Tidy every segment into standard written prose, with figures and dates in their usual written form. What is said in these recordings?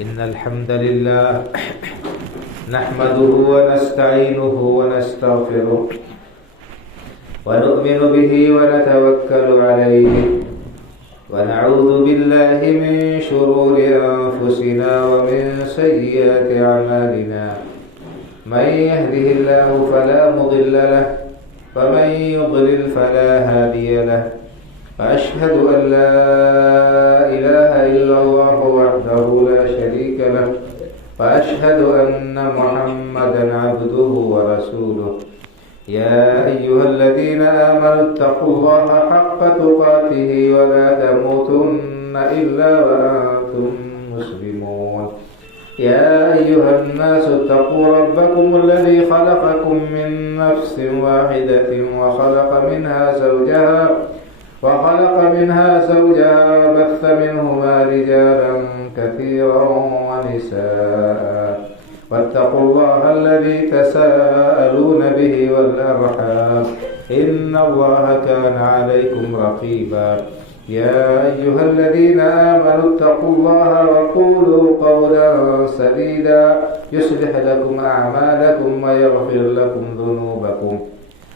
إن الحمد لله نحمده ونستعينه ونستغفره ونؤمن به ونتوكل عليه ونعوذ بالله من شرور أنفسنا ومن سيئات أعمالنا من يهده الله فلا مضل له ومن يضلل فلا هادي له وأشهد أن لا إله إلا الله وحده لا شريك له وأشهد أن محمدا عبده ورسوله يا أيها الذين آمنوا اتقوا الله حق تقاته ولا تموتن إلا وأنتم مسلمون يا أيها الناس اتقوا ربكم الذي خلقكم من نفس واحدة وخلق منها زوجها وبث منهما رجالا كثيرا ونساء واتقوا الله الذي تساءلون به والأرحام إن الله كان عليكم رقيبا يا أيها الذين آمنوا اتقوا الله وقولوا قولا سديدا يصلح لكم أعمالكم ويغفر لكم ذنوبكم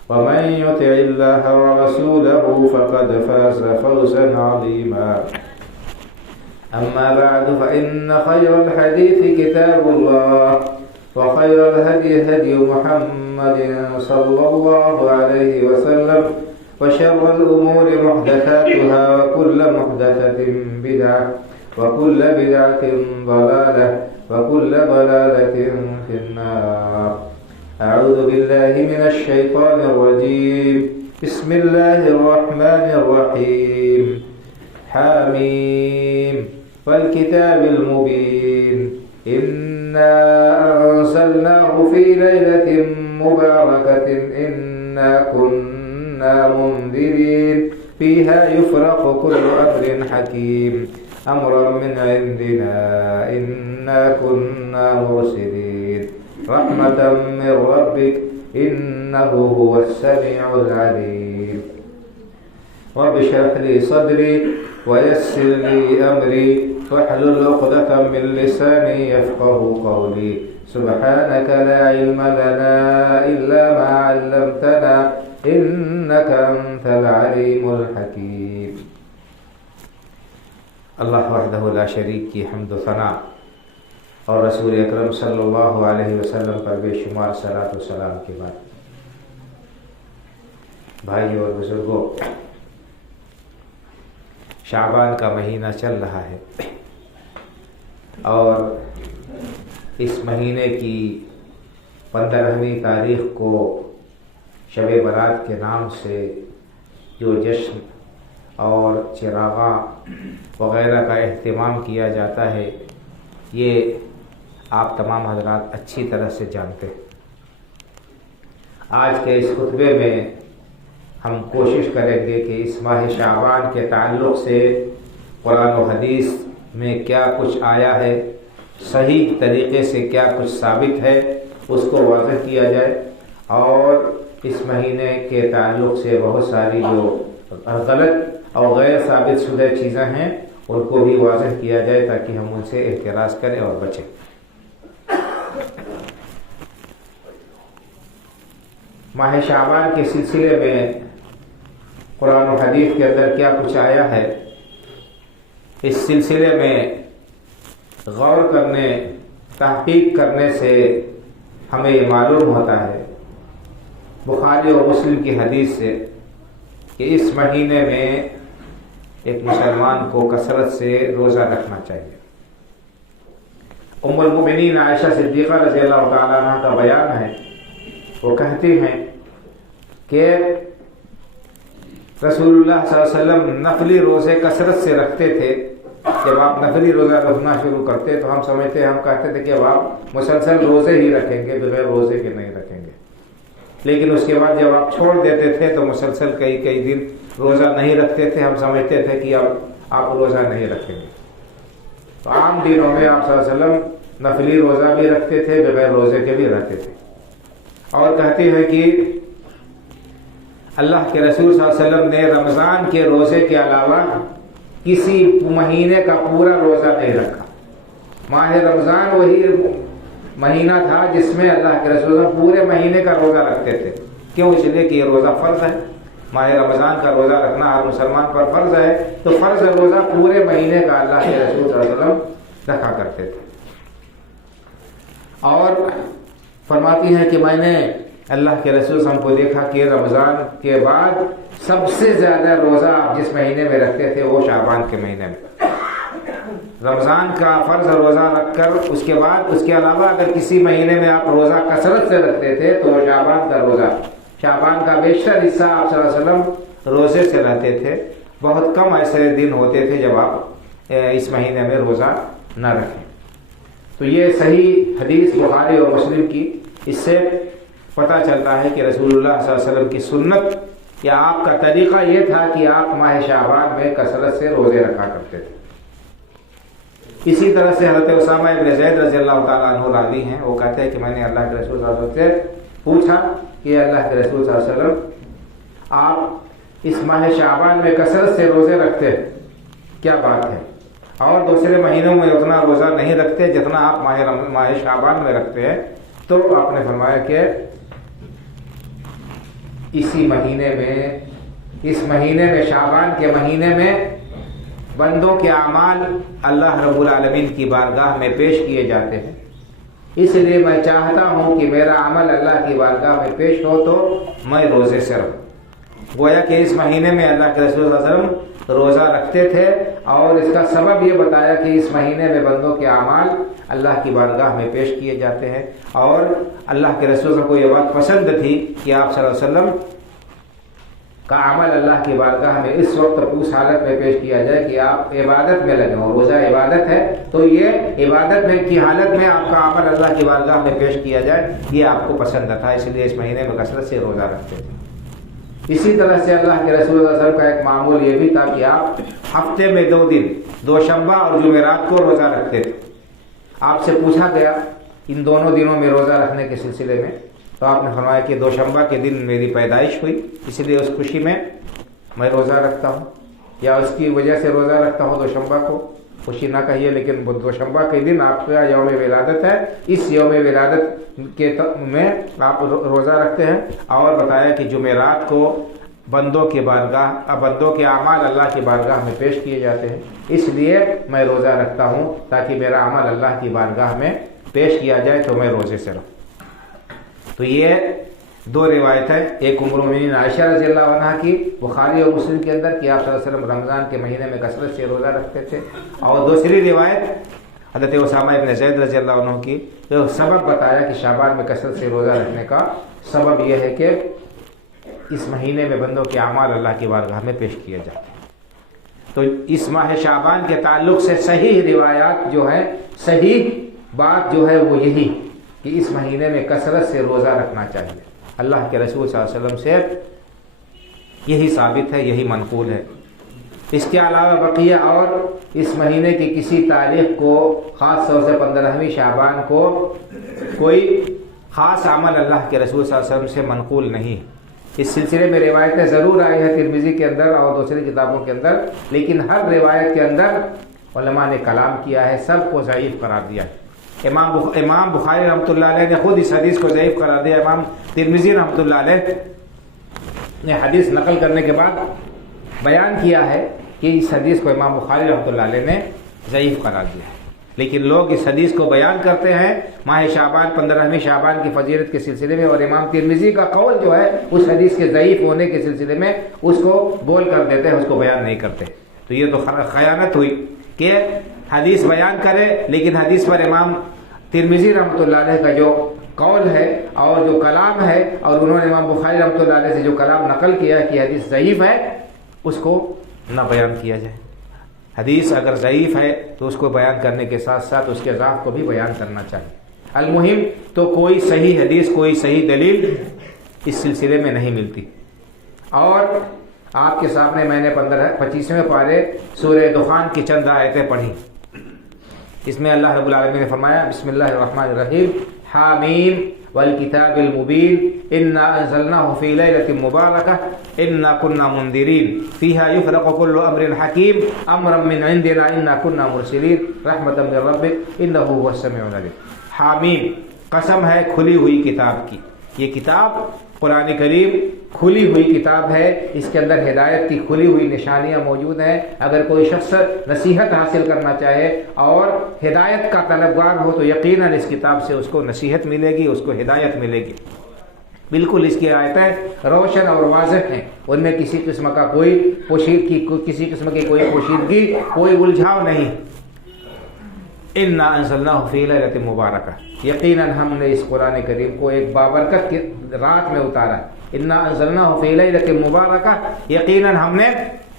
ومن يطع الله ورسوله فقد فاز فوزا عظيما أما بعد فإن خير الحديث كتاب الله وخير الهدي هدي محمد صلى الله عليه وسلم وشر الأمور محدثاتها وكل محدثة بدعة وكل بدعة ضلالة وكل ضلالة في النار. أعوذ بالله من الشيطان الرجيم. بسم الله الرحمن الرحيم. حاميم والكتاب المبين إنا أنزلناه في ليلة مباركة إنا كنا منذرين فيها يفرق كل أمر حكيم أمرا من عندنا إنا كنا مرسلين رحمة من ربك إنه هو السميع العليم. رب اشرح لي صدري ويسر لي أمري واحلل عقدة من لساني يفقه قولي. سبحانك لا علم لنا إلا ما علمتنا إنك أنت العليم الحكيم. اللہ وحدہ لا شریک کی حمد و ثنا اور رسول اکرم صلی اللہ علیہ وسلم پر بے شمار صلاۃ و سلام کے بعد، بھائیو اور بزرگوں، شعبان کا مہینہ چل رہا ہے اور اس مہینے کی 15ویں تاریخ کو شب برات کے نام سے جو جشن اور چراغاں وغیرہ کا اہتمام کیا جاتا ہے، یہ آپ تمام حضرات اچھی طرح سے جانتے ہیں۔ آج کے اس خطبے میں ہم کوشش کریں گے کہ اس ماہ شعبان کے تعلق سے قرآن و حدیث میں کیا کچھ آیا ہے، صحیح طریقے سے کیا کچھ ثابت ہے، اس کو واضح کیا جائے، اور اس مہینے کے تعلق سے بہت ساری جو غلط اور غیر ثابت شدہ چیزیں ہیں ان کو بھی واضح کیا جائے تاکہ ہم ان سے احتراز کریں اور بچیں۔ ماہ شعبان کے سلسلے میں قرآن و حدیث کے اندر کیا کچھ آیا ہے، اس سلسلے میں غور کرنے، تحقیق کرنے سے ہمیں یہ معلوم ہوتا ہے بخاری اور مسلم کی حدیث سے کہ اس مہینے میں ایک مسلمان کو کثرت سے روزہ رکھنا چاہیے۔ ام المؤمنین عائشہ صدیقہ رضی اللہ تعالیٰ عنہ کا بیان ہے، وہ کہتی ہیں کہ رسول اللہ صلی اللہ علیہ وسلم نفلی روزے کثرت سے رکھتے تھے۔ جب آپ نفلی روزہ رکھنا شروع کرتے تو ہم کہتے تھے کہ اب آپ مسلسل روزے ہی رکھیں گے، بغیر روزے کے نہیں رکھیں گے۔ لیکن اس کے بعد جب آپ چھوڑ دیتے تھے تو مسلسل کئی دن روزہ نہیں رکھتے تھے، ہم سمجھتے تھے کہ اب آپ روزہ نہیں رکھیں گے۔ تو عام دنوں میں آپ صلی اللہ علیہ وسلم نفلی روزہ بھی رکھتے تھے، بغیر روزے کے بھی رکھتے تھے۔ اور کہتے ہیں کہ اللہ کے رسول صلی اللہ علیہ وسلم نے رمضان کے روزے کے علاوہ کسی مہینے کا پورا روزہ نہیں رکھا۔ ماہ رمضان وہی مہینہ تھا جس میں اللہ کے رسول پورے مہینے کا روزہ رکھتے تھے. کیوں؟ اس لیے کہ یہ روزہ فرض ہے. ماہ رمضان کا روزہ رکھنا ہر مسلمان پر فرض ہے. تو فرض روزہ پورے مہینے کا اللہ کے رسول صلی اللہ علیہ وسلم رکھا کرتے تھے. اور فرماتی ہیں کہ میں نے اللہ کے رسول صلی اللہ علیہ وسلم کو دیکھا کہ رمضان کے بعد سب سے زیادہ روزہ آپ جس مہینے میں رکھتے تھے وہ شعبان کے مہینے میں. رمضان کا فرض روزہ رکھ کر اس کے بعد اس کے علاوہ اگر کسی مہینے میں آپ روزہ کثرت سے رکھتے تھے تو شعبان کا روزہ، شعبان کا بیشتر حصہ آپ صلی اللہ علیہ وسلم روزے سے رہتے تھے. بہت کم ایسے دن ہوتے تھے جب آپ اس مہینے میں روزہ نہ رکھیں. تو یہ صحیح حدیث بخاری اور مسلم کی، اس سے پتہ چلتا ہے کہ رسول اللہ صلی اللہ علیہ وسلم کی سنت یا آپ کا طریقہ یہ تھا کہ آپ ماہ شعبان میں کثرت سے روزے رکھا کرتے تھے. اسی طرح سے حضرت اسامہ ابن زید رضی اللہ تعالیٰ عنہ راوی ہیں، وہ کہتے ہیں کہ میں نے اللہ کے رسول صلی اللہ علیہ وسلم سے پوچھا کہ اللہ کے رسول صلی اللہ علیہ وسلم آپ اس ماہ شعبان میں کثرت سے روزے رکھتے ہیں، کیا بات ہے؟ اور دوسرے مہینوں میں اتنا روزہ نہیں رکھتے جتنا آپ ماہ شعبان میں رکھتے ہیں. تو آپ نے فرمایا کہ اسی مہینے میں، اس مہینے میں، شعبان کے مہینے میں بندوں کے اعمال اللہ رب العالمین کی بارگاہ میں پیش کیے جاتے ہیں. اس لیے میں چاہتا ہوں کہ میرا عمل اللہ کی بارگاہ میں پیش ہو تو میں روزے سے رہوں. گویا کہ اس مہینے میں اللہ کے رسول صلی اللہ علیہ وسلم روزہ رکھتے تھے، اور اس کا سبب یہ بتایا کہ اس مہینے میں بندوں کے اعمال اللہ کی بارگاہ میں پیش کیے جاتے ہیں. اور اللہ کے رسول کو یہ بات پسند تھی کہ آپ صلی اللہ علیہ وسلم کا عمل اللہ کی بارگاہ میں اس وقت اس حالت میں پیش کیا جائے کہ آپ عبادت میں لگے ہوں. روزہ عبادت ہے تو یہ عبادت میں کی حالت میں آپ کا عمل اللہ کی بارگاہ میں پیش کیا جائے، یہ آپ کو پسند تھا. اس لیے اس مہینے میں کثرت سے روزہ رکھتے تھے. اسی طرح سے اللہ کے رسول صلی اللہ علیہ وسلم کا ایک معمول یہ بھی تھا کہ آپ ہفتے میں 2 دن، دوشنبہ اور جمعرات کو روزہ رکھتے تھے. آپ سے پوچھا گیا ان دونوں دنوں میں روزہ رکھنے کے سلسلے میں، تو آپ نے فرمایا کہ دوشنبہ کے دن میری پیدائش ہوئی، اس لیے اس خوشی میں میں روزہ رکھتا ہوں، یا اس کی وجہ سے روزہ رکھتا ہوں دوشنبہ کو. خوشی نہ کہیے، لیکن دوشنبہ کے دن آپ کا یوم ولادت ہے، اس یوم ولادت کے میں آپ روزہ رکھتے ہیں. اور بتایا کہ جمعرات کو بندوں کے اعمال اللہ کی بارگاہ میں پیش کیے جاتے ہیں، اس لیے میں روزہ رکھتا ہوں تاکہ میرا عمل اللہ کی بارگاہ میں پیش کیا جائے تو میں روزے سے رہوں. تو یہ 2 روایت ہے، ایک ام المؤمنین عائشہ رضی اللہ عنہا کی بخاری اور مسلم کے اندر کہ آپ صلی اللہ علیہ وسلم رمضان کے مہینے میں کثرت سے روزہ رکھتے تھے، اور دوسری روایت حضرت اسامہ ابن زید رضی اللہ عنہ کی جو سبب بتایا کہ شعبان میں کثرت سے روزہ رکھنے کا سبب یہ ہے کہ اس مہینے میں بندوں کے اعمال اللہ کی بارگاہ میں پیش کیے جاتے ہیں. تو اس ماہ شعبان کے تعلق سے صحیح روایات جو ہے، صحیح بات جو ہے وہ یہی کہ اس مہینے میں کثرت سے روزہ رکھنا چاہیے. اللہ کے رسول صلی اللہ علیہ وسلم سے یہی ثابت ہے، یہی منقول ہے. اس کے علاوہ بقیہ اور اس مہینے کی کسی تاریخ کو، خاص طور سے 15ویں شعبان کو، کوئی خاص عمل اللہ کے رسول صلی اللہ علیہ وسلم سے منقول نہیں. اس سلسلے میں روایتیں ضرور آئی ہیں ترمذی کے اندر اور دوسری کتابوں کے اندر، لیکن ہر روایت کے اندر علماء نے کلام کیا ہے، سب کو ضعیف قرار دیا ہے. امام بخاری رحمۃ اللہ علیہ نے خود اس حدیث کو ضعیف قرار دیا. امام ترمذی رحمۃ اللہ علیہ نے حدیث نقل کرنے کے بعد بیان کیا ہے کہ اس حدیث کو امام بخاری رحمۃ اللہ علیہ نے ضعیف قرار دیا ہے. لیکن لوگ اس حدیث کو بیان کرتے ہیں ماہ شعبان 15ویں شعبان کی فضیلت کے سلسلے میں، اور امام ترمذی کا قول جو ہے اس حدیث کے ضعیف ہونے کے سلسلے میں اس کو بول کر دیتے ہیں، اس کو بیان نہیں کرتے. تو یہ تو خیانت ہوئی کہ حدیث بیان کرے لیکن حدیث پر امام ترمذی رحمۃ اللہ علیہ کا جو قول ہے اور جو کلام ہے، اور انہوں نے امام بخاری رحمۃ اللہ علیہ سے جو کلام نقل کیا کہ حدیث ضعیف ہے، اس کو نہ بیان کیا جائے. حدیث اگر ضعیف ہے تو اس کو بیان کرنے کے ساتھ ساتھ اس کے ضعف کو بھی بیان کرنا چاہیے. المہم تو کوئی صحیح حدیث، کوئی صحیح دلیل اس سلسلے میں نہیں ملتی. اور آپ کے سامنے میں نے 25ویں پارے سورہ دخان کی چند آیتیں پڑھی. اس میں اللہ رب العالمین نے فرمایا بسم اللہ الرحمن الرحیم حامیم والکتاب المبین انا انزلناہ فی لیلۃ مبارکہ انا کنا منذرین فیہا یفرق کل امر حکیم امرا من عندنا انا کنا مرسلین رحمتا من ربک انہ هو السمیع العلیم۔ حامیم، قسم ہے کھلی ہوئی کتاب کی۔ یہ کتاب قرآن کریم کھلی ہوئی کتاب ہے، اس کے اندر ہدایت کی کھلی ہوئی نشانیاں موجود ہیں۔ اگر کوئی شخص نصیحت حاصل کرنا چاہے اور ہدایت کا طلبگار ہو تو یقیناً اس کتاب سے اس کو نصیحت ملے گی، اس کو ہدایت ملے گی۔ بالکل اس کی آیتیں روشن اور واضح ہیں، ان میں کسی قسم کا کوئی کسی قسم کی کوئی پوشیدگی، کوئی الجھاؤ نہیں۔ انا انزلناہ فی لیلۃ مبارکہ، یقیناً ہم نے اس قرآن کریم کو ایک بابرکت کی رات میں اتارا۔ انا انزلناہ فی لیلۃ مبارکہ، یقیناً ہم نے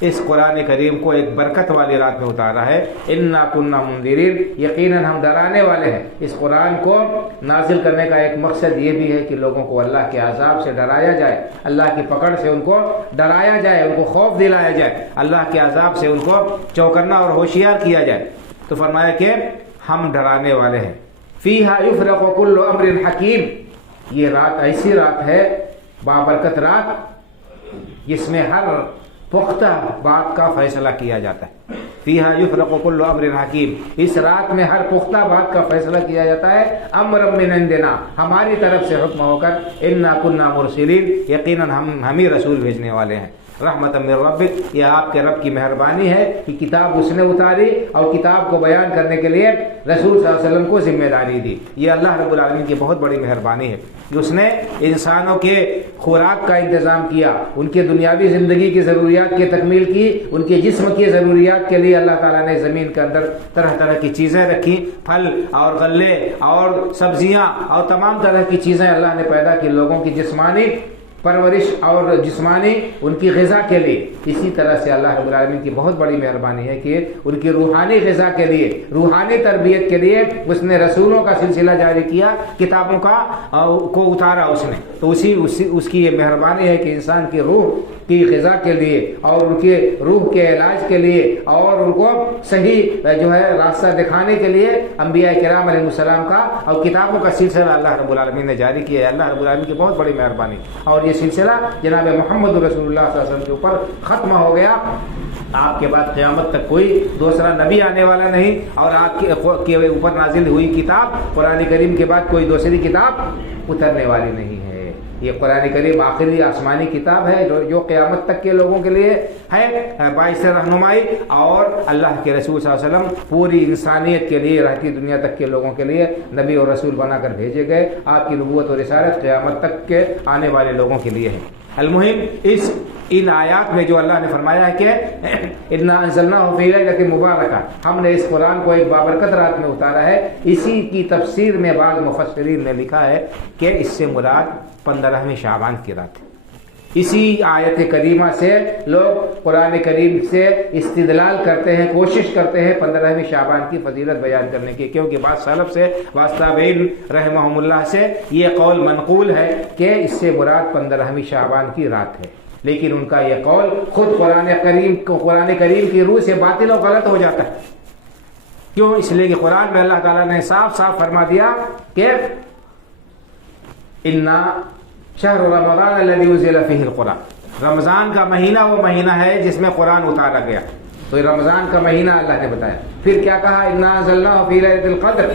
اس قرآن کریم کو ایک برکت والی رات میں اتارا ہے۔ انا کنا منذرین، یقیناً ہم ڈرانے والے ہیں۔ اس قرآن کو نازل کرنے کا ایک مقصد یہ بھی ہے کہ لوگوں کو اللہ کے عذاب سے ڈرایا جائے، اللہ کی پکڑ سے ان کو ڈرایا جائے، ان کو خوف دلایا جائے، اللہ کے عذاب سے ان کو چوکنا اور ہوشیار کیا جائے۔ تو فرمایا کہ ہم ڈرانے والے ہیں۔ فیہا یفرق کل امر حکیم، یہ رات ایسی رات ہے، بابرکت رات، جس میں ہر پختہ بات کا فیصلہ کیا جاتا ہے۔ فیہا یفرق کل امر حکیم، اس رات میں ہر پختہ بات کا فیصلہ کیا جاتا ہے۔ امر من عندنا، ہماری طرف سے حکم ہو کر، انا کنا مرسلین، یقیناً ہم ہی رسول بھیجنے والے ہیں۔ رحمت من ربک، یہ آپ کے رب کی مہربانی ہے کہ کتاب اس نے اتاری اور کتاب کو بیان کرنے کے لیے رسول صلی اللہ علیہ وسلم کو ذمہ داری دی۔ یہ اللہ رب العالمین کی بہت بڑی مہربانی ہے کہ اس نے انسانوں کے خوراک کا انتظام کیا، ان کے دنیاوی زندگی کی ضروریات کی تکمیل کی، ان کے جسم کی ضروریات کے لیے اللہ تعالیٰ نے زمین کے اندر طرح طرح کی چیزیں رکھی، پھل اور غلے اور سبزیاں اور تمام طرح کی چیزیں اللہ نے پیدا کی لوگوں کی جسمانی پرورش اور جسمانی ان کی غذا کے لیے۔ اسی طرح سے اللہ رب العالمین کی بہت بڑی مہربانی ہے کہ ان کی روحانی غذا کے لیے، روحانی تربیت کے لیے اس نے رسولوں کا سلسلہ جاری کیا، کتابوں کا کو اتارا اس نے۔ تو اس کی یہ مہربانی ہے کہ انسان کی روح کی غذا کے لیے اور ان کے روح کے علاج کے لیے اور ان کو صحیح جو ہے راستہ دکھانے کے لیے انبیاء کرام علیہ السلام کا اور کتابوں کا سلسلہ اللہ رب العالمین نے جاری کیا ہے۔ اللہ رب العالمین کی بہت بڑی مہربانی، اور یہ سلسلہ جناب محمد رسول اللہ صلی اللہ علیہ وسلم کے اوپر ختم ہو گیا۔ آپ کے بعد قیامت تک کوئی دوسرا نبی آنے والا نہیں، اور آپ کے اوپر نازل ہوئی کتاب قرآن کریم کے بعد کوئی دوسری کتاب اترنے والی نہیں ہے۔ یہ قرآن کریم آخری آسمانی کتاب ہے جو قیامت تک کے لوگوں کے لیے ہے باعث رہنمائی، اور اللہ کے رسول صلی اللہ علیہ وسلم پوری انسانیت کے لیے، رہتی دنیا تک کے لوگوں کے لیے نبی اور رسول بنا کر بھیجے گئے۔ آپ کی نبوت اور رسالت قیامت تک کے آنے والے لوگوں کے لیے ہے۔ المہم ان آیات میں جو اللہ نے فرمایا ہے کہ انا انزلناہ فی لیلۃ مبارکہ، ہم نے اس قرآن کو ایک بابرکت رات میں اتارا ہے، اسی کی تفسیر میں بعض مفسرین نے لکھا ہے کہ اس سے مراد 15ویں شعبان کی رات ہے۔ اسی آیت کریمہ سے لوگ قرآن کریم سے استدلال کرتے ہیں، کوشش کرتے ہیں 15ویں شعبان کی فضیلت بیان کرنے کی، کیونکہ بعض سلف سے، بعض تابعین رحمہم اللہ سے یہ قول منقول ہے کہ اس سے مراد 15ویں شعبان کی رات ہے، لیکن ان کا یہ قول خود قرآن کریم کی روح سے باطل و غلط ہو جاتا ہے۔ کیوں؟ اس لیے کہ قرآن میں اللہ تعالیٰ نے صاف صاف فرما دیا کہ انا شہر رمضان الذی انزل فیہ القرآن، رمضان کا مہینہ وہ مہینہ ہے جس میں قرآن اتارا گیا۔ تو رمضان کا مہینہ اللہ نے بتایا، پھر کیا کہا؟ انا انزلناہ فی لیلۃ القدر،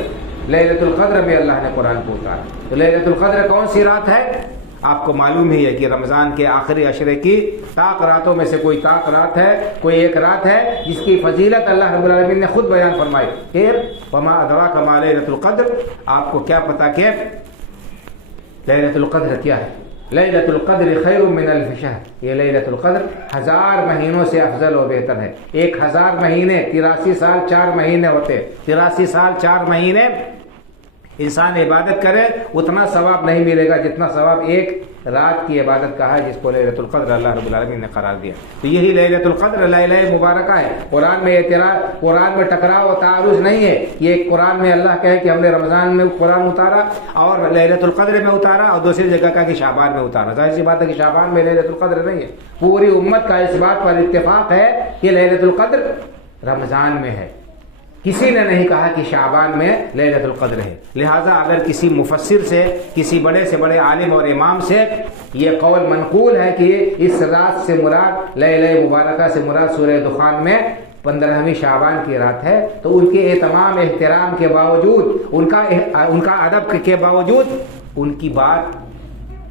لیلۃ القدر میں اللہ نے قرآن کو اتارا۔ تو لیلۃ القدر کون سی رات ہے؟ آپ کو معلوم ہی ہے کہ رمضان کے آخری عشرے کی طاق راتوں میں سے کوئی طاق رات ہے، کوئی ایک رات ہے جس کی فضیلت اللہ رب العالمین نے خود بیان فرمائی کہ وما ادراک ما لیلۃ القدر، آپ کو کیا پتا کہ لیلۃ القدر کیا ہے؟ لیلۃ القدر خیر من الف شہر، یہ لیلۃ القدر 1000 مہینوں سے افضل و بہتر ہے۔ 1000 مہینے 83 سال 4 مہینے ہوتے، 83 سال 4 مہینے انسان عبادت کرے اتنا ثواب نہیں ملے گا جتنا ثواب ایک رات کی عبادت کا ہے جس کو لیلۃ القدر اللہ رب العالمین نے قرار دیا۔ تو یہی لیلۃ القدر لیلہ مبارکہ ہے۔ قرآن میں اعتراض، قرآن میں ٹکراؤ و تعارض نہیں ہے۔ یہ قرآن میں اللہ کہے کہ ہم نے رمضان میں قرآن اتارا اور لیلۃ القدر میں اتارا، اور دوسری جگہ کا کہ شعبان میں اتارا۔ ظاہر سی بات ہے کہ شعبان میں لیلۃ القدر نہیں ہے۔ پوری امت کا اس بات پر اتفاق ہے کہ لیلۃ القدر رمضان میں ہے۔ کسی نے نہیں کہا کہ شعبان میں لیلۃ القدر ہے۔ لہٰذا اگر کسی مفسر سے، کسی بڑے سے بڑے عالم اور امام سے یہ قول منقول ہے کہ اس رات سے مراد، لیلہ مبارکہ سے مراد سورہ دخان میں 15ویں شعبان کی رات ہے، تو ان کے تمام احترام کے باوجود، ان کا ادب کے باوجود، ان کی بات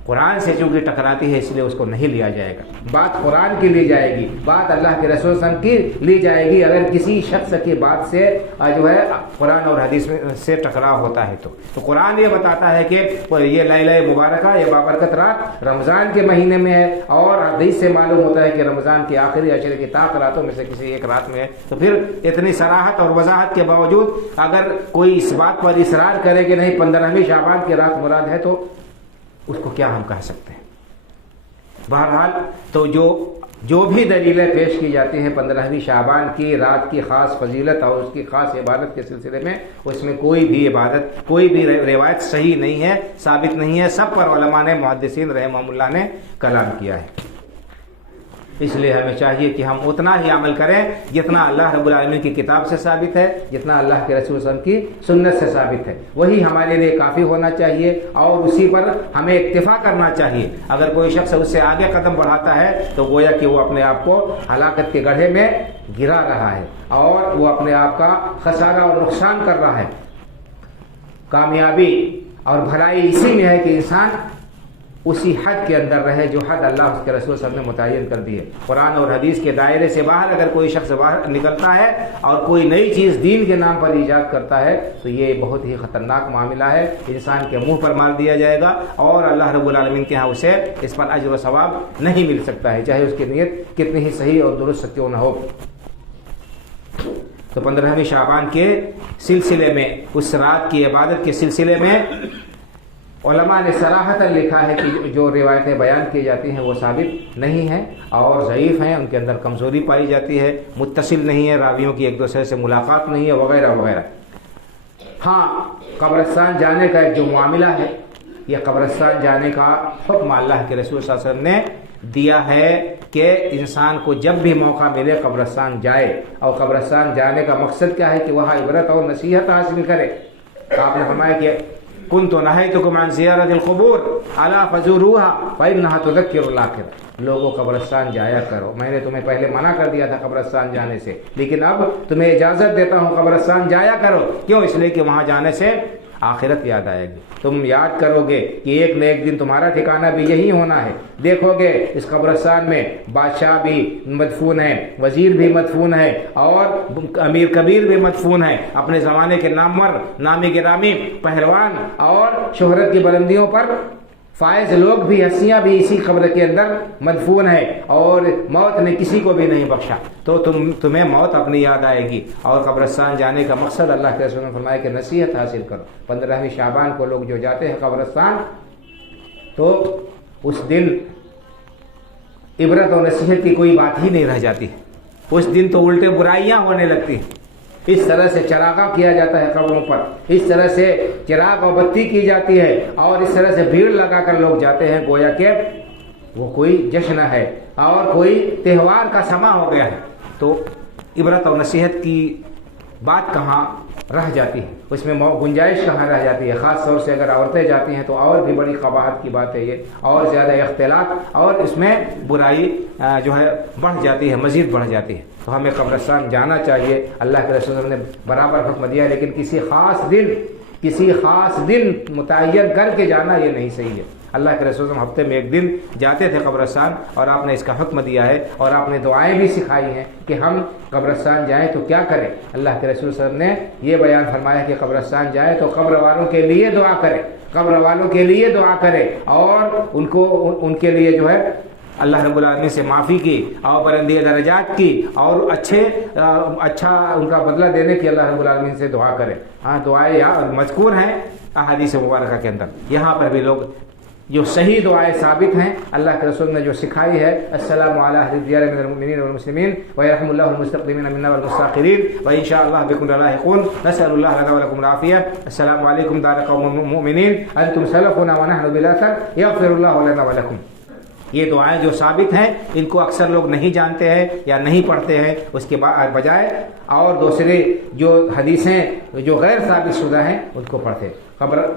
قرآن سے چونکہ ٹکراتی ہے، اس لیے اس کو نہیں لیا جائے گا۔ بات قرآن کی لی جائے گی، بات اللہ کے رسول صلی اللہ علیہ وسلم کی لی جائے گی۔ اگر کسی شخص کی بات سے جو ہے قرآن اور حدیث سے ٹکراؤ ہوتا ہے تو قرآن یہ بتاتا ہے کہ یہ لیلہ مبارکہ، یہ بابرکت رات رمضان کے مہینے میں ہے، اور حدیث سے معلوم ہوتا ہے کہ رمضان کی آخری عشرے کی طاق راتوں میں سے کسی ایک رات میں ہے۔ تو پھر اتنی صراحت اور وضاحت کے باوجود اگر کوئی اس بات پر اصرار کرے کہ نہیں 15ویں شعبان کی رات مراد ہے، تو اس کو کیا ہم کہہ سکتے ہیں؟ بہرحال تو جو بھی دلیلیں پیش کی جاتی ہیں 15ویں شعبان کی رات کی خاص فضیلت اور اس کی خاص عبادت کے سلسلے میں، اس میں کوئی بھی عبادت، کوئی بھی روایت صحیح نہیں ہے، ثابت نہیں ہے۔ سب پر علماء نے، محدثین رحمہم اللہ نے کلام کیا ہے۔ اس لیے ہمیں چاہیے کہ ہم اتنا ہی عمل کریں جتنا اللہ رب العالمین کی کتاب سے ثابت ہے، جتنا اللہ کے رسول صلی اللہ علیہ وسلم کی سنت سے ثابت ہے، وہی ہمارے لیے کافی ہونا چاہیے، اور اسی پر ہمیں اکتفا کرنا چاہیے۔ اگر کوئی شخص اس سے آگے قدم بڑھاتا ہے تو گویا کہ وہ اپنے آپ کو ہلاکت کے گڑھے میں گرا رہا ہے، اور وہ اپنے آپ کا خسارہ اور نقصان کر رہا ہے۔ کامیابی اور بھلائی اسی میں ہے کہ انسان اسی حد کے اندر رہے جو حد اللہ اس کے رسول صلی اللہ علیہ وسلم نے متعین کر دی ہے۔ قرآن اور حدیث کے دائرے سے باہر اگر کوئی شخص باہر نکلتا ہے اور کوئی نئی چیز دین کے نام پر ایجاد کرتا ہے تو یہ بہت ہی خطرناک معاملہ ہے، انسان کے منہ پر مار دیا جائے گا، اور اللہ رب العالمین کے ہاں اسے اس پر اجر و ثواب نہیں مل سکتا ہے، چاہے اس کی نیت کتنی ہی صحیح اور درست کیوں نہ ہو۔ تو 15ویں شعبان کے سلسلے میں، اس رات کی عبادت کے سلسلے میں علماء نے صراحتاً لکھا ہے کہ جو روایتیں بیان کی جاتی ہیں وہ ثابت نہیں ہیں اور ضعیف ہیں، ان کے اندر کمزوری پائی جاتی ہے، متصل نہیں ہے، راویوں کی ایک دوسرے سے ملاقات نہیں ہے، وغیرہ وغیرہ۔ ہاں، قبرستان جانے کا ایک جو معاملہ ہے، یہ قبرستان جانے کا حکم اللہ کے رسول صلی اللہ علیہ وسلم نے دیا ہے کہ انسان کو جب بھی موقع ملے قبرستان جائے، اور قبرستان جانے کا مقصد کیا ہے کہ وہاں عبرت اور نصیحت حاصل کرے۔ آپ نے فرمایا کہ كنت نهيتكم عن زيارة القبور ألا فزوروها فإنها تذكر الآخرة۔ لوگوں قبرستان جایا کرو، میں نے تمہیں پہلے منع کر دیا تھا قبرستان جانے سے، لیکن اب تمہیں اجازت دیتا ہوں قبرستان جایا کرو۔ کیوں؟ اس لیے کہ وہاں جانے سے آخرت یاد آئے گی، تم یاد کرو گے کہ ایک نہ ایک دن تمہارا ٹھکانہ بھی یہی ہونا ہے۔ دیکھو گے اس قبرستان میں بادشاہ بھی مدفون ہے، وزیر بھی مدفون ہے، اور امیر کبیر بھی مدفون ہے، اپنے زمانے کے نامور، نامی گرامی، پہلوان اور شہرت کی بلندیوں پر فائز لوگ بھی، ہستیاں بھی اسی قبر کے اندر مدفون ہیں، اور موت نے کسی کو بھی نہیں بخشا۔ تو تمہیں موت اپنی یاد آئے گی، اور قبرستان جانے کا مقصد اللہ کے رسول نے فرمایا کہ نصیحت حاصل کرو۔ 15ویں شعبان کو لوگ جو جاتے ہیں قبرستان، تو اس دن عبرت اور نصیحت کی کوئی بات ہی نہیں رہ جاتی، اس دن تو الٹے برائیاں ہونے لگتی ہیں۔ اس طرح سے چراغاں کیا جاتا ہے قبروں پر، اس طرح سے چراغ اور بتی کی جاتی ہے، اور اس طرح سے بھیڑ لگا کر لوگ جاتے ہیں گویا کہ وہ کوئی جشن ہے اور کوئی تہوار کا سما ہو گیا ہے۔ تو عبرت اور نصیحت کی بات کہاں رہ جاتی ہے، اس میں گنجائش کہاں رہ جاتی ہے؟ خاص طور سے اگر عورتیں جاتی ہیں تو اور بھی بڑی قباحت کی بات ہے یہ، اور زیادہ اختلاط، اور اس میں برائی جو ہے بڑھ جاتی ہے، مزید بڑھ جاتی ہے۔ تو ہمیں قبرستان جانا چاہیے، اللہ کے رسول نے برابر حکم دیا، لیکن کسی خاص دن متعین کر کے جانا یہ نہیں صحیح ہے۔ اللہ کے رسول ہفتے میں ایک دن جاتے تھے قبرستان، اور آپ نے اس کا حکم دیا ہے، اور آپ نے دعائیں بھی سکھائی ہیں کہ ہم قبرستان جائیں تو کیا کریں۔ اللہ کے رسول صلی اللہ علیہ وسلم نے یہ بیان فرمایا کہ قبرستان جائیں تو قبر والوں کے لیے دعا کریں، قبر والوں کے لیے دعا کریں، اور ان کے لیے جو ہے اللہ رب العالمین سے معافی کی، اور بلندی درجات کی، اور اچھا ان کا بدلہ دینے کی اللہ رب العالمین سے دعا کریں۔ ہاں، دعائیں یہاں مذکور ہیں احادیث مبارکہ کے اندر، یہاں پر بھی لوگ جو صحیح دعائیں ثابت ہیں اللہ کے رسول نے جو سکھائی ہے، السلام علی اہل الدیار من المؤمنین والمسلمین ویرحم اللہ المستقدمین منا والمستاخرین وان شاء اللہ بكم لاحقون، نسأل اللہ لنا ولکم العافیہ۔ السلام علیکم دار قوم مؤمنین، انتم سلفنا ونحن بالاثر، یغفر اللہ لنا ولکم۔ یہ دعائیں جو ثابت ہیں ان کو اکثر لوگ نہیں جانتے ہیں یا نہیں پڑھتے ہیں، اس کے بجائے اور دوسرے جو حدیثیں جو غیر ثابت شدہ ہیں ان کو پڑھتے ہیں۔ قبر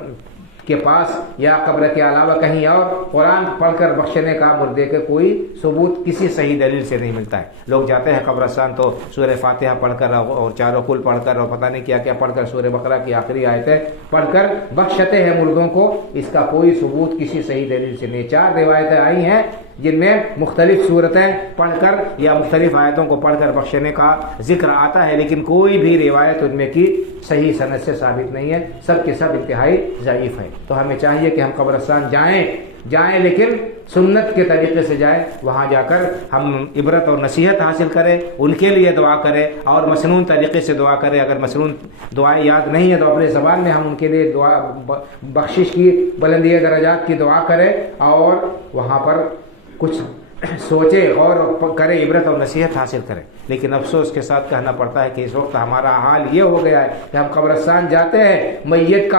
کے پاس یا قبر کے علاوہ کہیں اور قرآن پڑھ کر بخشنے کا مردے کے کوئی ثبوت کسی صحیح دلیل سے نہیں ملتا ہے۔ لوگ جاتے ہیں قبرستان تو سورہ فاتحہ پڑھ کر اور چاروں کل پڑھ کر اور پتہ نہیں کیا کیا پڑھ کر سورہ بقرہ کی آخری آیتیں پڑھ کر بخشتے ہیں مردوں کو، اس کا کوئی ثبوت کسی صحیح دلیل سے نہیں۔ 4 روایتیں آئی ہیں جن میں مختلف صورتیں پڑھ کر یا مختلف آیتوں کو پڑھ کر بخشنے کا ذکر آتا ہے، لیکن کوئی بھی روایت ان میں کی صحیح سند سے ثابت نہیں ہے، سب کے سب انتہائی ضعیف ہے۔ تو ہمیں چاہیے کہ ہم قبرستان جائیں لیکن سنت کے طریقے سے جائیں، وہاں جا کر ہم عبرت اور نصیحت حاصل کریں، ان کے لیے دعا کریں اور مسنون طریقے سے دعا کریں۔ اگر مسنون دعائیں یاد نہیں ہے تو اپنے زبان میں ہم ان کے لیے دعا بخشش کی بلندی درجات کی دعا کریں اور وہاں پر کچھ سوچے غور کرے، عبرت اور نصیحت حاصل کرے۔ لیکن افسوس کے ساتھ کہنا پڑتا ہے کہ اس وقت ہمارا حال یہ ہو گیا ہے کہ ہم قبرستان جاتے ہیں، میت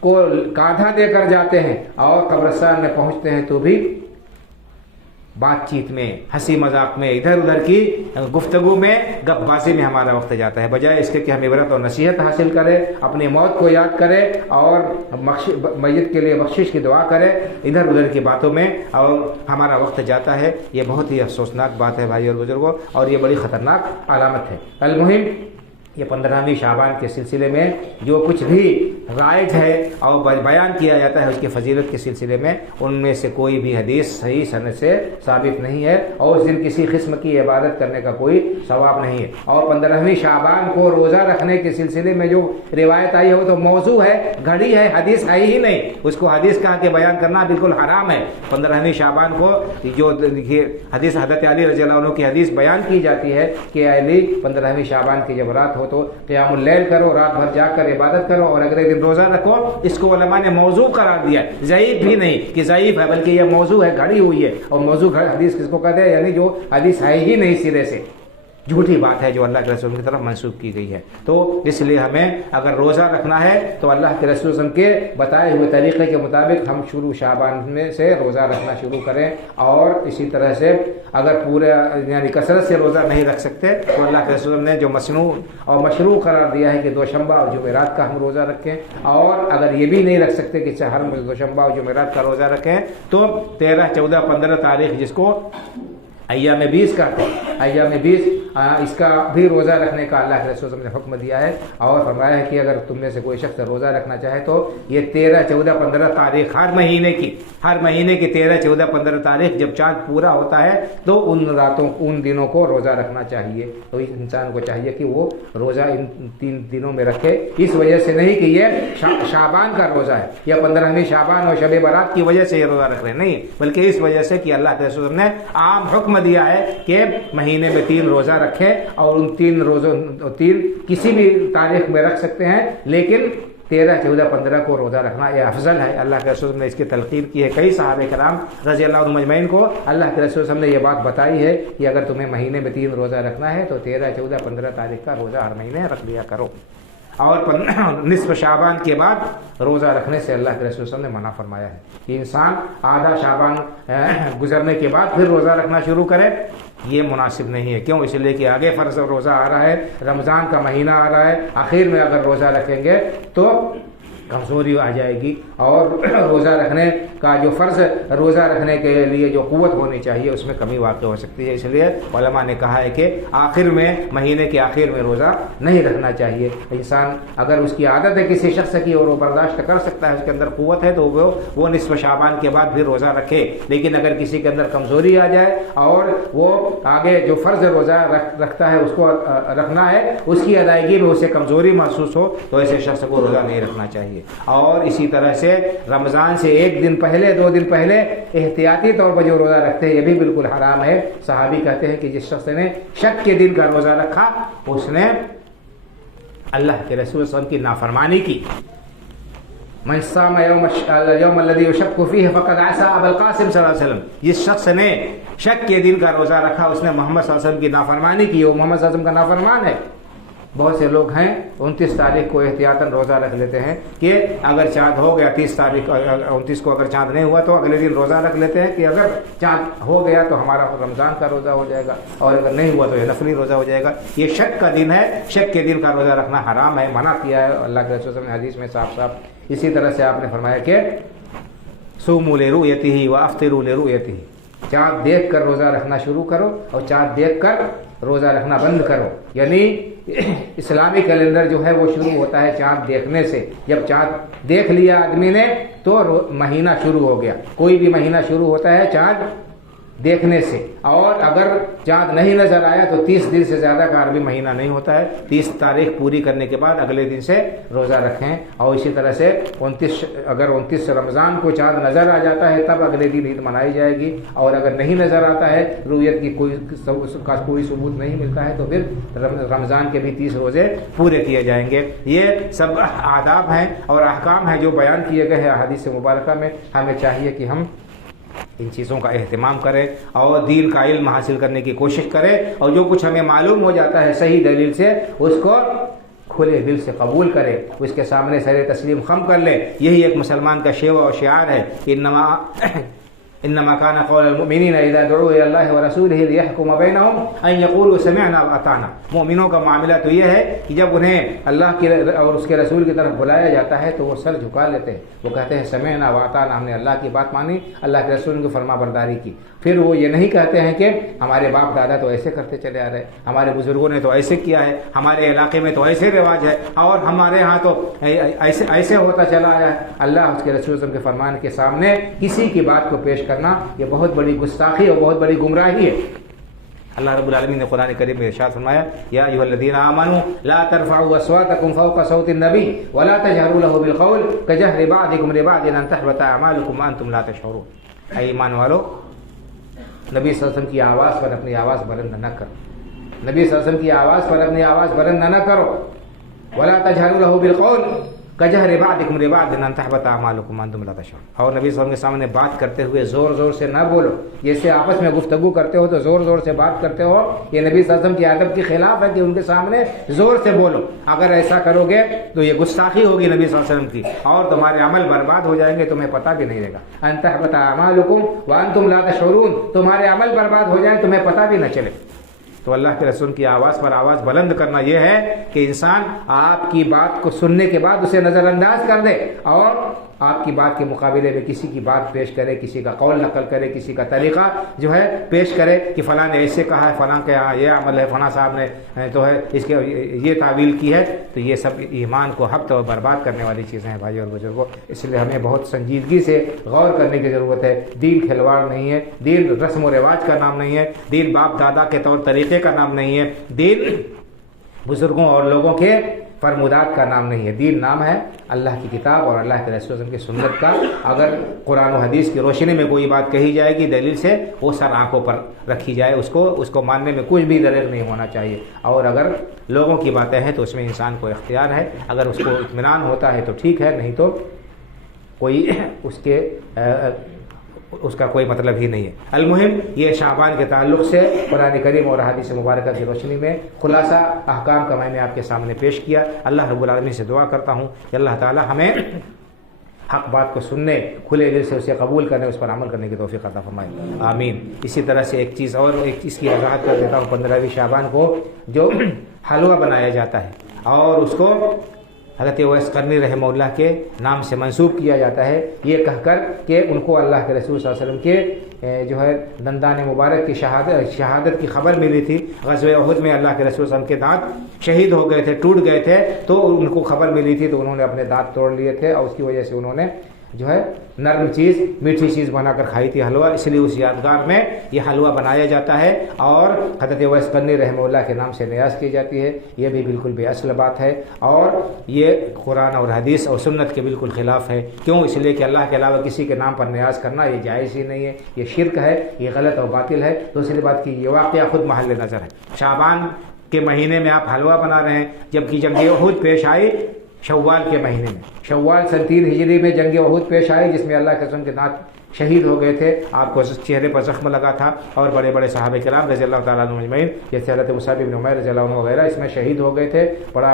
کو کاندھا دے کر جاتے ہیں اور قبرستان میں پہنچتے ہیں تو بھی بات چیت میں، ہنسی مذاق میں، ادھر ادھر کی گفتگو میں، گپ بازی میں ہمارا وقت جاتا ہے، بجائے اس کے کہ ہم عبرت اور نصیحت حاصل کریں، اپنی موت کو یاد کریں اور میت کے لیے بخشش کی دعا کریں۔ ادھر ادھر کی باتوں میں اور ہمارا وقت جاتا ہے، یہ بہت ہی افسوسناک بات ہے بھائی اور بزرگوں، اور یہ بڑی خطرناک علامت ہے۔ المہم یہ 15ویں شعبان کے سلسلے میں جو کچھ بھی رائج ہے اور بیان کیا جاتا ہے اس کی فضیلت کے سلسلے میں، ان میں سے کوئی بھی حدیث صحیح سند سے ثابت نہیں ہے اور اس دن کسی قسم کی عبادت کرنے کا کوئی ثواب نہیں ہے۔ اور 15ویں شعبان کو روزہ رکھنے کے سلسلے میں جو روایت آئی ہے وہ تو موضوع ہے، گھڑی ہے، حدیث ہے ہی نہیں، اس کو حدیث کہا کہ بیان کرنا بالکل حرام ہے۔ 15ویں شعبان کو جو حدیث حضرت علی رضی اللہ عنہ کی حدیث بیان کی جاتی ہے کہ علی 15ویں شعبان کی جب رات ہو تو قیام اللیل کرو، رات بھر جا کر عبادت کرو اور اگلے دن روزہ رکھو۔ اس کو علماء نے موضوع قرار دیا ہے، ضعیف بھی نہیں کہ ضعیف ہے، بلکہ یہ موضوع ہے، گھڑی ہوئی ہے۔ اور موضوع حدیث کس کو کہتے ہیں؟ یعنی جو حدیث ہے ہی نہیں سرے سے، جھوٹی بات ہے جو اللہ کے رسول کی طرف منسوخ کی گئی ہے۔ تو اس لیے ہمیں اگر روزہ رکھنا ہے تو اللہ کے رسول صلی اللہ علیہ وسلم کے بتائے ہوئے طریقے کے مطابق ہم شروع شعبان میں سے روزہ رکھنا شروع کریں، اور اسی طرح سے اگر پورے یعنی کثرت سے روزہ نہیں رکھ سکتے تو اللہ کے رسول نے جو مسنون اور مشروع قرار دیا ہے کہ دوشنبہ اور جمعرات کا ہم روزہ رکھیں، اور اگر یہ بھی نہیں رکھ سکتے کہ ہر دوشنبہ اور جمعرات کا روزہ رکھیں تو 13، 14، 15 تاریخ جس کو ایام 20 کہتے ہیں، ایام 20 اس کا بھی روزہ رکھنے کا اللہ کے رسول صلی اللہ علیہ وسلم نے حکم دیا ہے اور فرمایا ہے کہ اگر تم میں سے کوئی شخص روزہ رکھنا چاہے تو یہ 13، 14، 15 تاریخ ہر مہینے کی 13، 14، 15 تاریخ جب چاند پورا ہوتا ہے تو ان دنوں کو روزہ رکھنا چاہیے۔ تو اس انسان کو چاہیے کہ وہ روزہ ان 3 دنوں میں رکھے، اس وجہ سے نہیں کہ یہ شعبان کا روزہ ہے یا 15ویں شعبان اور شب برات کی وجہ سے یہ روزہ رکھ رہے ہیں، نہیں، بلکہ اس وجہ سے کہ اللہ کے رسول نے عام حکم دیا ہے کہ مہینے میں 3 روزہ رکھیں، اور ان 3 روزوں 3 کسی بھی تاریخ میں رکھ سکتے ہیں، لیکن 13، 14، 15 کو روزہ رکھنا یہ افضل ہے۔ اللہ کے رسول نے اس کی تلقین کی ہے، کئی صحابہ کرام رضی اللہ عنہم اجمعین کو اللہ کے رسول نے یہ بات بتائی ہے کہ اگر تمہیں مہینے میں 3 روزہ رکھنا ہے تو 13، 14، 15 تاریخ کا روزہ ہر مہینے رکھ لیا کرو، اور نصف شعبان کے بعد روزہ رکھنے سے اللہ کے رسول صلی اللہ علیہ وسلم نے منع فرمایا ہے کہ انسان آدھا شعبان گزرنے کے بعد پھر روزہ رکھنا شروع کرے، یہ مناسب نہیں ہے۔ کیوں؟ اس لیے کہ آگے فرض روزہ آ رہا ہے، رمضان کا مہینہ آ رہا ہے، آخر میں اگر روزہ رکھیں گے تو کمزوری آ جائے گی، اور روزہ رکھنے کا جو فرض روزہ رکھنے کے لیے جو قوت ہونی چاہیے اس میں کمی واقع ہو سکتی ہے۔ اس لیے علماء نے کہا ہے کہ آخر میں، مہینے کے آخر میں روزہ نہیں رکھنا چاہیے۔ انسان اگر اس کی عادت ہے کسی شخص کی اور وہ برداشت کر سکتا ہے، اس کے اندر قوت ہے، تو وہ نصف شعبان کے بعد بھی روزہ رکھے۔ لیکن اگر کسی کے اندر کمزوری آ جائے اور وہ آگے جو فرض روزہ رکھتا ہے اس کو رکھنا ہے، اس کی ادائیگی میں اسے کمزوری محسوس ہو تو ایسے شخص کو روزہ نہیں رکھنا چاہیے۔ اور اسی طرح سے رمضان سے 1 دن پہلے، 2 دن پہلے احتیاطی طور پر جو روزہ رکھتے ہیں یہ بھی بالکل حرام ہے۔ صحابی کہتے ہیں کہ جس شخص نے شک کے دن کا روزہ رکھا اس نے اللہ کے رسول صلی اللہ علیہ وسلم کی نافرمانی کی۔ من صام یوم الذی یشک فیہ فقد عصی ابا القاسم صلی اللہ علیہ وسلم، جس شخص نے شک کے دن کا روزہ رکھا اس نے محمد صلی اللہ علیہ وسلم کی نافرمانی کی، وہ محمد صلی اللہ علیہ وسلم کا نافرمان ہے۔ بہت سے لوگ ہیں 29 تاریخ کو احتیاطاً روزہ رکھ لیتے ہیں کہ اگر چاند ہو گیا 30 تاریخ 29 کو اگر چاند نہیں ہوا تو اگلے دن روزہ رکھ لیتے ہیں کہ اگر چاند ہو گیا تو ہمارا رمضان کا روزہ ہو جائے گا، اور اگر نہیں ہوا تو یہ نفلی روزہ ہو جائے گا۔ یہ شک کا دن ہے، شک کے دن کا روزہ رکھنا حرام ہے، منع کیا ہے اللہ کے رسول نے حدیث میں صاف صاف۔ اسی طرح سے آپ نے فرمایا کہ صوموا لرؤیتہ وافطروا لرؤیتہ، چاند دیکھ کر روزہ رکھنا شروع کرو اور چاند دیکھ کر روزہ رکھنا بند کرو۔ یعنی اسلامی کیلنڈر جو ہے وہ شروع ہوتا ہے چاند دیکھنے سے۔ جب چاند دیکھ لیا آدمی نے تو مہینہ شروع ہو گیا۔ کوئی بھی مہینہ شروع ہوتا ہے چاند دیکھنے سے، اور اگر چاند نہیں نظر آیا تو 30 دن سے زیادہ کا عربی مہینہ نہیں ہوتا ہے۔ 30 تاریخ پوری کرنے کے بعد اگلے دن سے روزہ رکھیں، اور اسی طرح سے 29 رمضان کو چاند نظر آ جاتا ہے تب اگلے دن عید منائی جائے گی، اور اگر نہیں نظر آتا ہے، رؤیت کی کوئی ثبوت نہیں ملتا ہے، تو پھر رمضان کے بھی 30 روزے پورے کیے جائیں گے۔ یہ سب آداب ہیں اور احکام ہیں جو بیان کیے گئے ہیں احادیث مبارکہ میں۔ ہمیں چاہیے کہ ہم ان چیزوں کا اہتمام کریں اور دین کا علم حاصل کرنے کی کوشش کریں، اور جو کچھ ہمیں معلوم ہو جاتا ہے صحیح دلیل سے اس کو کھلے دل سے قبول کریں، اس کے سامنے سر تسلیم خم کر لیں۔ یہی ایک مسلمان کا شیوہ اور شعار ہے، انما كان قول المؤمنین اذا دعوا الى الله ورسوله ليحكم بينهم ان يقولوا سمعنا واطعنا۔ مومنوں کا معاملہ تو یہ ہے کہ جب انہیں اللہ کی اور اس کے رسول کی طرف بلایا جاتا ہے تو وہ سر جھکا لیتے ہیں، وہ کہتے ہیں سمعنا واطعنا، ہم نے اللہ کی بات مانی، اللہ کے رسول کی فرما برداری کی۔ پھر وہ یہ نہیں کہتے ہیں کہ ہمارے باپ دادا تو ایسے کرتے چلے آ رہے، ہمارے بزرگوں نے تو ایسے کیا ہے، ہمارے علاقے میں تو ایسے رواج ہے، اور ہمارے ہاں تو ایسے ہوتا چلا آیا ہے۔ اللہ اس کے رسول کے فرمان کے سامنے کسی کی بات کو پیش کرنا یہ بہت بڑی گستاخی اور بہت بڑی گمراہی ہے۔ اللہ رب العالمین نے قرآن کریم میں ارشاد فرمایا، یا ایھا الذین آمنوا لا ترفعوا اصواتکم فوق صوت النبی ولا تجہروا له بالقول کجہر بعضکم لبعض ان تحبط اعمالکم وانتم لا تشعرون۔ اے ایمان والو، نبی صلی اللہ علیہ وسلم کی آواز پر اپنی آواز بلند نہ کرو، نبی صلی اللہ علیہ وسلم کی آواز پر اپنی آواز بلند نہ کرو، ولا تجہروا له بالقول کجہر بعضکم لبعض ان تحبط اعمالکم وانتم لا تشعرون۔ اور نبی صلی اللہ علیہ وسلم کے سامنے بات کرتے ہوئے زور زور سے نہ بولو، جیسے آپس میں گفتگو کرتے ہو تو زور زور سے بات کرتے ہو، یہ نبی صلی اللہ علیہ وسلم کی ادب کے خلاف ہے کہ ان کے سامنے زور سے بولو۔ اگر ایسا کرو گے تو یہ گستاخی ہوگی نبی صلی اللہ علیہ وسلم کی، اور تمہارے عمل برباد ہو جائیں گے، تمہیں پتہ بھی نہیں رہے گا۔ ان تحبط اعمالکم وانتم لا تشعرون، تمہارے عمل برباد ہو جائیں تمہیں پتہ بھی نہ چلے۔ تو اللہ کے رسول کی آواز پر آواز بلند کرنا یہ ہے کہ انسان آپ کی بات کو سننے کے بعد اسے نظر انداز کر دے، اور آپ کی بات کے مقابلے میں کسی کی بات پیش کرے، کسی کا قول نقل کرے، کسی کا طریقہ جو ہے پیش کرے کہ فلاں نے ایسے کہا ہے، فلاں کے یہاں یہ عمل ہے، فلاں صاحب نے تو ہے اس کے یہ تعویل کی ہے، تو یہ سب ایمان کو حبط اور برباد کرنے والی چیزیں ہیں بھائی اور بزرگوں۔ اس لیے ہمیں بہت سنجیدگی سے غور کرنے کی ضرورت ہے۔ دین کھلواڑ نہیں ہے، دین رسم و رواج کا نام نہیں ہے، دین باپ دادا کے طور طریقے کا نام نہیں ہے، دین بزرگوں اور لوگوں کے فرمودات کا نام نہیں ہے۔ دین نام ہے اللہ کی کتاب اور اللہ کے رسول کی سنت کا۔ اگر قرآن و حدیث کی روشنی میں کوئی بات کہی جائے گی دلیل سے، وہ سر آنکھوں پر رکھی جائے، اس کو ماننے میں کچھ بھی دریغ نہیں ہونا چاہیے۔ اور اگر لوگوں کی باتیں ہیں تو اس میں انسان کو اختیار ہے، اگر اس کو اطمینان ہوتا ہے تو ٹھیک ہے، نہیں تو کوئی اس کا کوئی مطلب ہی نہیں ہے۔ المہم یہ شعبان کے تعلق سے قرآن کریم اور حدیث مبارکہ کی روشنی میں خلاصہ احکام کا میں نے آپ کے سامنے پیش کیا۔ اللہ رب العالمین سے دعا کرتا ہوں کہ اللہ تعالی ہمیں حق بات کو سننے، کھلے دل سے اسے قبول کرنے، اس پر عمل کرنے کی توفیق عطا فرمائے، آمین۔ اسی طرح سے ایک چیز اور اس کی وضاحت کر دیتا ہوں، 15ویں شعبان کو جو حلوہ بنایا جاتا ہے اور اس کو حضرت اویس قرنی رحمہ اللہ کے نام سے منسوب کیا جاتا ہے، یہ کہہ کر کہ ان کو اللہ کے رسول صلی اللہ علیہ وسلم کے جو ہے دندان مبارک کی شہادت کی خبر ملی تھی۔ غزوہ احد میں اللہ کے رسول صلی اللہ علیہ وسلم کے دانت شہید ہو گئے تھے، ٹوٹ گئے تھے، تو ان کو خبر ملی تھی تو انہوں نے اپنے دانت توڑ لیے تھے، اور اس کی وجہ سے انہوں نے جو ہے نرم چیز، میٹھی چیز بنا کر کھائی تھی حلوہ، اس لیے اس یادگار میں یہ حلوہ بنایا جاتا ہے اور حضرت اویس قرنی رحمہ اللہ کے نام سے نیاز کی جاتی ہے۔ یہ بھی بالکل بے اصل بات ہے اور یہ قرآن اور حدیث اور سنت کے بالکل خلاف ہے۔ کیوں؟ اس لیے کہ اللہ کے علاوہ کسی کے نام پر نیاز کرنا یہ جائز ہی نہیں ہے، یہ شرک ہے، یہ غلط اور باطل ہے۔ دوسری بات کہ یہ واقعہ خود محل نظر ہے۔ شعبان کے مہینے میں آپ حلوہ بنا رہے ہیں، جبکہ جنگ احد پیش آئی شوال کے مہینے میں، شوال سن 3 ہجری میں جنگ احد پیش آئی، جس میں اللہ کے رسول کے دانت شہید ہو گئے تھے، آپ کو چہرے پر زخم لگا تھا، اور بڑے بڑے صحابہ کرام رضی اللہ تعالیٰ عنہ اجمعین جیسے حضرت مصعب بن عمیر رضی اللہ عنہ وغیرہ اس میں شہید ہو گئے تھے۔ بڑا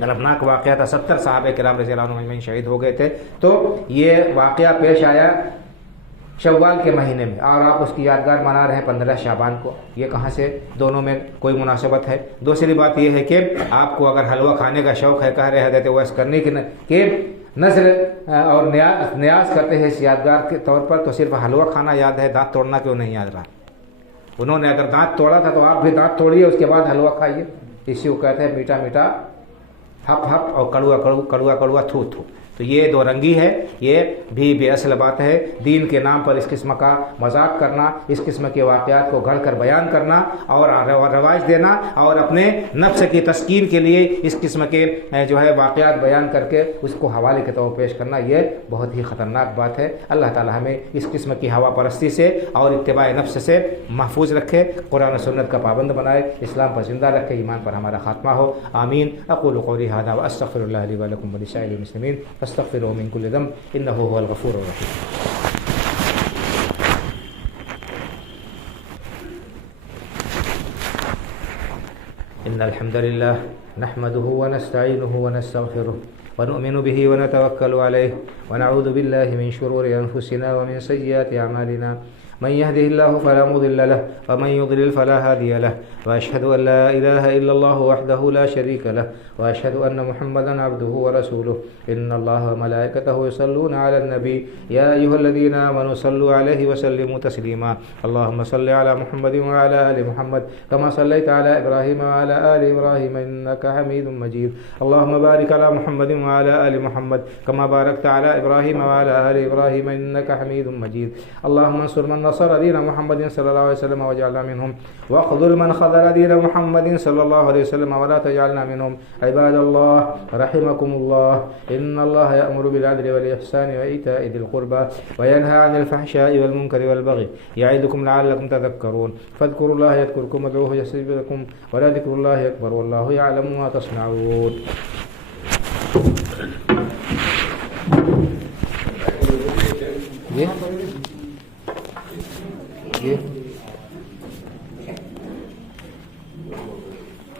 غضبناک واقعہ تھا، 70 صحابہ کرام رضی اللہ عنہ اجمعین شہید ہو گئے تھے۔ تو یہ واقعہ پیش آیا شوال کے مہینے میں، اور آپ اس کی یادگار منا رہے ہیں 15 شعبان کو۔ یہ کہاں سے دونوں میں کوئی مناسبت ہے؟ دوسری بات یہ ہے کہ آپ کو اگر حلوہ کھانے کا شوق ہے، کہہ رہے حضرت اویس کرنی کہ نظر اور نیاز کرتے ہیں اس یادگار کے طور پر، تو صرف حلوہ کھانا یاد ہے، دانت توڑنا کیوں نہیں یاد رہا؟ انہوں نے اگر دانت توڑا تھا تو آپ بھی دانت توڑیے، اس کے بعد حلوہ کھائیے۔ اسی کو کہتے ہیں میٹھا میٹھا ہپ ہپ اور کڑوا کڑوا کڑوا تھو تھو۔ تو یہ دو رنگی ہے، یہ بھی بے اصل بات ہے۔ دین کے نام پر اس قسم کا مذاق کرنا، اس قسم کے واقعات کو گھڑ کر بیان کرنا اور رواج دینا، اور اپنے نفس کی تسکین کے لیے اس قسم کے جو ہے واقعات بیان کر کے اس کو حوالے کے طور پر پیش کرنا، یہ بہت ہی خطرناک بات ہے۔ اللہ تعالی ہمیں اس قسم کی ہوا پرستی سے اور اتباع نفس سے محفوظ رکھے، قرآن و سنت کا پابند بنائے، اسلام پر زندہ رکھے، ایمان پر ہمارا خاتمہ ہو، آمین۔ اقول قولی ھذا واستغفر اللہ لی ولکم ولسائر المسلمین فاستغفروه من كل ذنب انه هو الغفور الرحيم۔ ان الحمد لله نحمده ونستعينه ونستغفره ونؤمن به ونتوكل عليه ونعوذ بالله من شرور انفسنا ومن سيئات اعمالنا، من يهده الله فلا مضل له ومن يضلل فلا هادي له، وأشهد أن لا إله إلا الله وحده لا شريك له، وأشهد أن محمدا عبده ورسوله، إن الله وملائكته يصلون على النبي، يا أيها الذين آمنوا صلوا عليه وسلموا تسليما، اللهم صل على محمد وعلى آل محمد كما صليت على إبراهيم وعلى آل إبراهيم إنك حميد مجيد، اللهم بارك على محمد وعلى آل محمد كما باركت على إبراهيم وعلى آل إبراهيم إنك حميد مجيد، اللهم انصر من نصر دين محمد صلى الله عليه وسلم واجعلنا منهم، واخذل من خذل دين محمد صلى الله عليه وسلم ولا تجعلنا منهم، عباد الله رحمكم الله، إن الله يأمر بالعدل والإحسان وإيتاء ذي القربى وينهى عن الفحشاء والمنكر والبغي يعظكم لعلكم تذكرون، فاذكروا الله يذكركم وادعوه يستجب لكم ولذكر الله أكبر والله يعلم ما تصنعون۔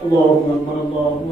اللهم اكبر، اللهم